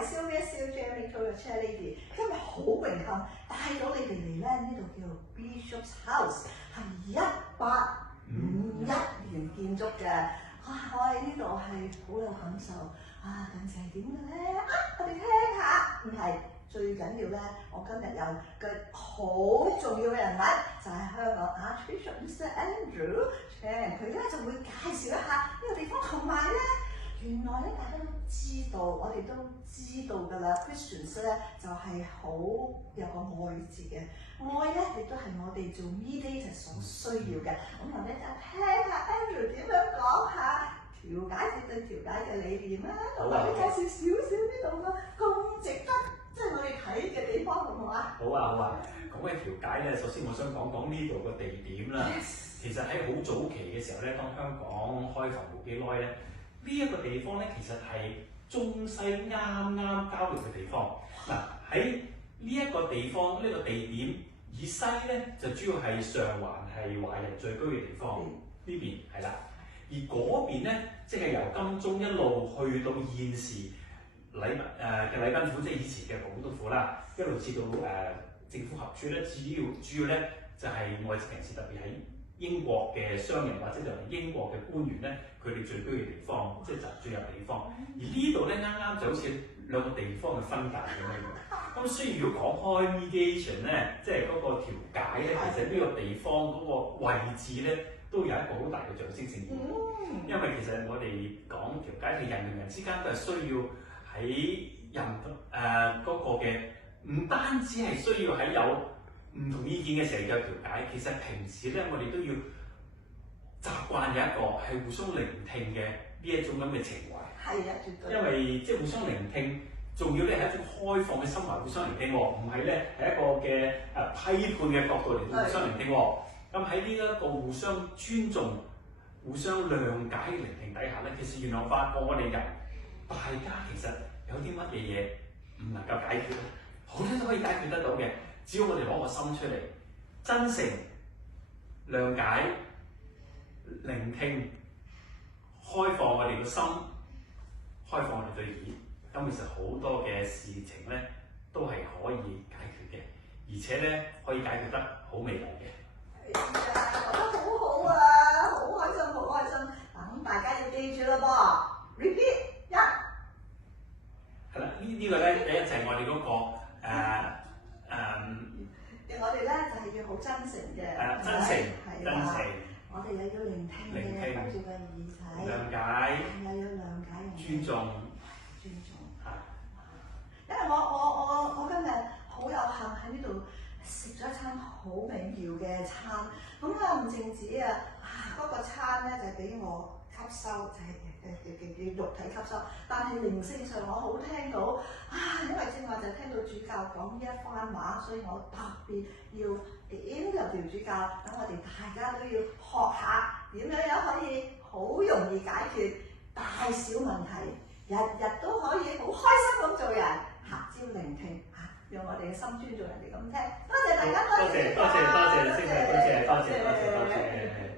係 Sylvia Jeremy 嘅 Chairlady， 今日好榮幸帶咗你哋嚟咧，呢度叫做 Bishop's House， 係1851年建築嘅。我喺呢度係好有感受。近時係點嘅咧？我哋聽下。唔係，最緊要咧，我今日有個好重要嘅人物，就係香港 Archbishop Mr. Andrew Chan， 佢咧就會介紹一下呢個地方，同埋咧。原來咧，大家都知道，我哋都知道㗎啦。Christians 咧就係好有個愛字嘅，愛咧亦都係我哋做 mediator 所需要嘅。咁我哋就聽下 Andrew 點樣講下調解決對調解嘅理念啦，同埋你介紹少少呢度個咁值得即係我哋睇嘅地方，好唔好啊？好啊！講起調解咧，首先我想講講呢度個地點啦。其實喺好早期嘅時候咧，當香港開埠冇幾耐咧。呢一個地方咧，其實係中西啱啱交流嘅地方。嗱，喺呢一個地方，呢個地點以西咧，就主要係上環係華人聚居嘅地方，呢邊係啦。而嗰邊咧，即係由金鐘一路去到現時嘅禮賓府，即係以前嘅港督府啦，一路至到政府合署咧，主要咧就係外籍人士，特別喺英國嘅商人或者就係英國嘅官員咧，佢哋聚居嘅地方，即係集聚入地方。而呢度咧啱啱就好似兩個地方嘅分界咁樣。咁雖然如果講開 mediation 咧，即係嗰個調解咧，其實呢個地方嗰個位置咧，都有一個好大嘅象徵性意義。因為其實我哋講調解，係人同人之間都係需要喺人嗰個嘅，唔單止係需要喺有唔同意見嘅時候有調解，其實平時咧我哋都要習慣有一個係互相聆聽嘅呢一種咁嘅情懷。係啊，絕對。因為即係互相聆聽，仲要咧係一種開放嘅心懷互相聆聽喎，唔係咧係一個嘅批判嘅角度嚟互相聆聽喎。咁喺呢一個互相尊重、互相諒解嘅聆聽底下咧，其實原來發覺我哋人大家其實有啲乜嘢嘢唔能夠解決，好多都可以解決得到嘅。只要我哋攞個心出嚟，真誠、諒解、聆聽、開放我哋個心，開放我哋對耳，咁其實好多嘅事情咧都係可以解決嘅，而且咧可以解決得好美麗嘅。講得好好啊，好開心，好開心。咁大家要記住啦噃 ，repeat 係啦，呢個咧第一就係我哋嗰個我哋咧就係要好真誠嘅，真誠，我哋又要聆聽嘅，跟住個耳仔，諒解，又要諒解人，尊重。因為我今日好有幸喺呢度食咗一餐好美妙嘅餐，咁唔淨止嗰個餐咧就係俾我吸收，就係嘅肉體吸收，但係靈性上我好聽到因為正話就聽到主教講呢一番話，所以我特別要點入條主教，等我哋大家都要學下點樣可以好容易解決大小問題，日日都可以好開心咁做人，只要聆聽用我哋嘅心尊重人哋咁聽。多謝大家，多謝，多謝，多謝，多謝。